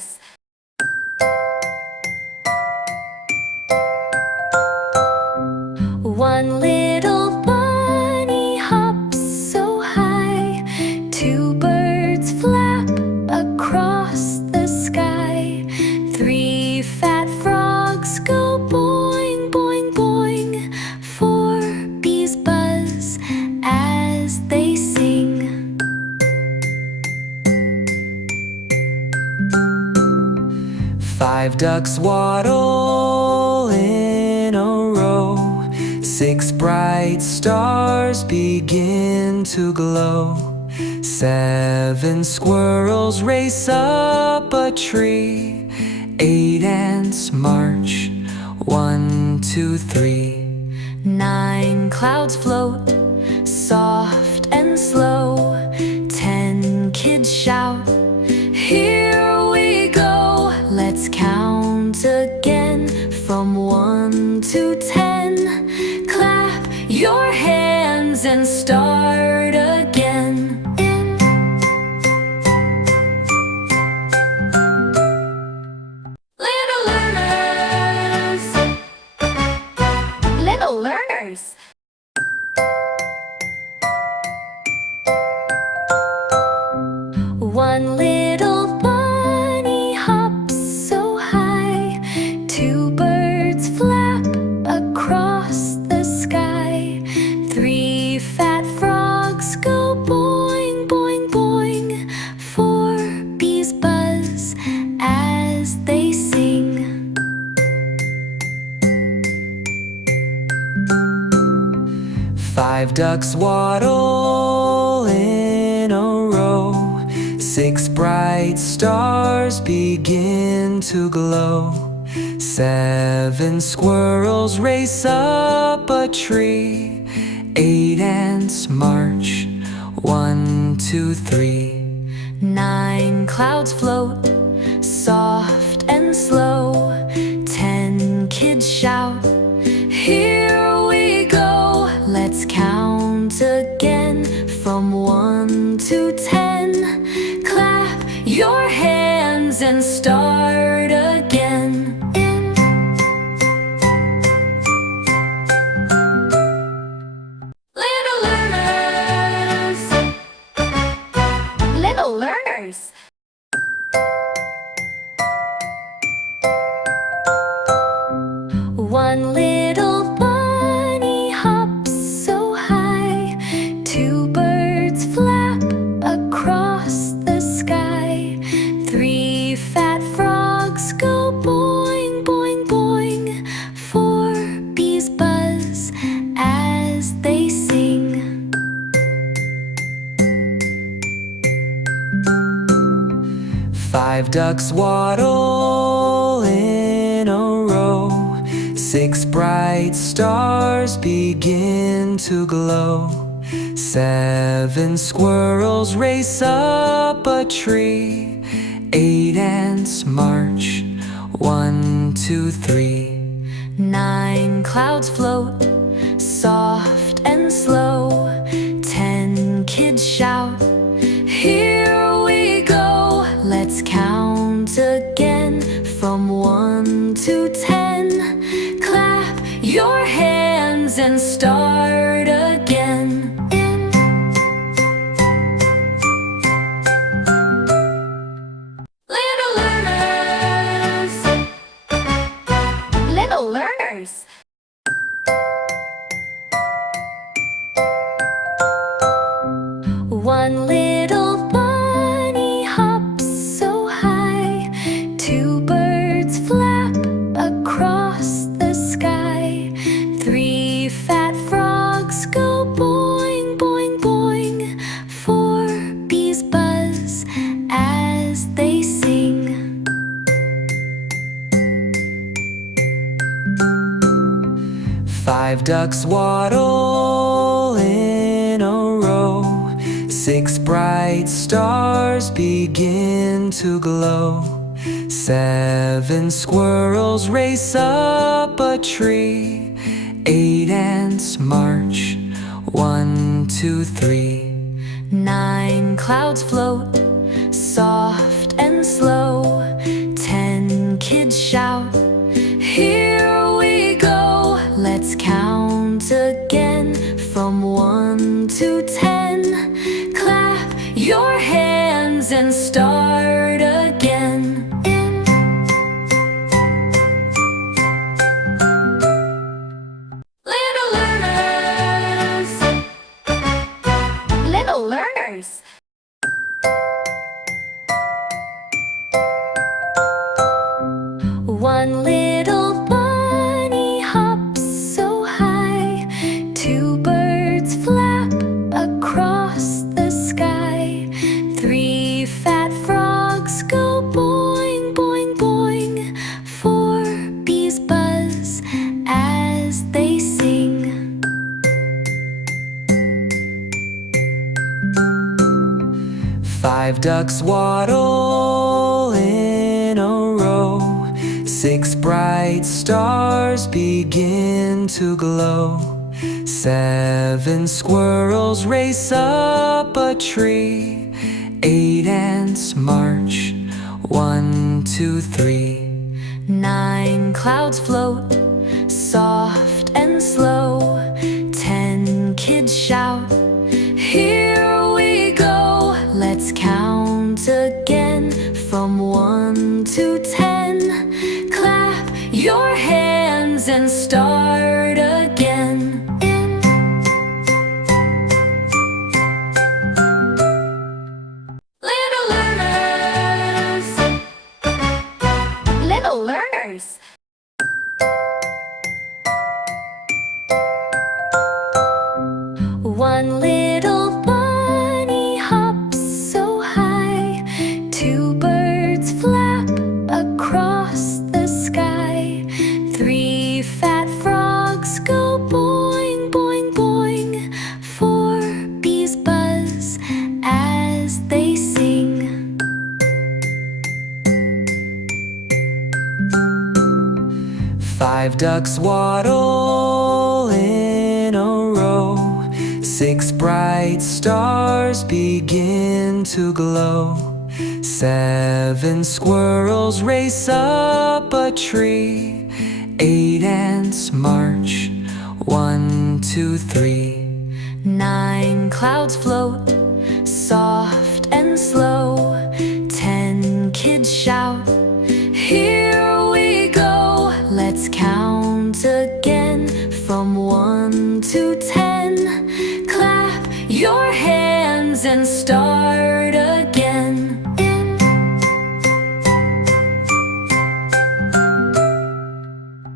Toddlers. One little bunny hops so high, two birds flap across the sky, three fat frogs go boing, boing, boing, four bees buzz as they sing. Five ducks waddle in a row, six bright stars begin to glow, seven squirrels race up a tree, eight ants march, 1, 2, 3. Nine clouds float, soft and slow, 10 kids shout, here we go. Let's count again from 1 to 10. Clap your hands and start again. Little learners, little learners. One little bunny hops so high, two birds flap across the sky, three fat frogs go boing, boing, boing, four bees buzz as they sing. Five ducks waddle in a row, six bright stars begin to glow, seven squirrels race up a tree, eight ants march, 1, 2, 3. Nine clouds float, soft and slow, 10 kids shout, here we go. Let's count again from 1 to 10. Clap your hands and start again. Little learners, little learners. One little bunny hops so high, two birds flap across the sky, three fat frogs go boing, boing, boing, four bees buzz as they sing. Five ducks waddle in a row, six bright stars begin to glow, seven squirrels race up a tree, eight ants march, 1, 2, 3. Nine clouds float, soft and slow, 10 kids shout, here we go. Let's count again from 1 to 10. Clap your hands and start again. Little learners, little learners. One little bunny hops so high, two birds flap across the sky, three fat frogs go boing, boing, boing, four bees buzz as they sing. Five ducks waddle in a row, six bright stars begin to glow, seven squirrels race up a tree, eight ants march, 1, 2, 3. Nine clouds float, soft and slow, shout, here we go. Let's count again from 1 to 10. Clap your hands and start again. Little learners, little learners. One little bunny hops so high, two birds flap across the sky, three fat frogs go boing, boing, boing, four bees buzz as they sing. Five ducks waddle in a row, six bright stars begin to glow, seven squirrels race up a tree, eight ants march, 1, 2, 3. Nine clouds float, soft and slow, 10 kids shout, here we go. Let's count again from 1 to 10. Clap your hands and start again. Little learners, little learners. One little bunny hops so high, two birds flap across the sky, three fat frogs go boing, boing, boing, four bees buzz as they sing. Five ducks waddle in a row, six bright stars begin to glow, seven squirrels race up a tree, eight ants march, 1, 2, 3. Nine clouds float, soft and slow, 10 kids shout, here we go. Let's count again from 1 to 10. Clap your hands and start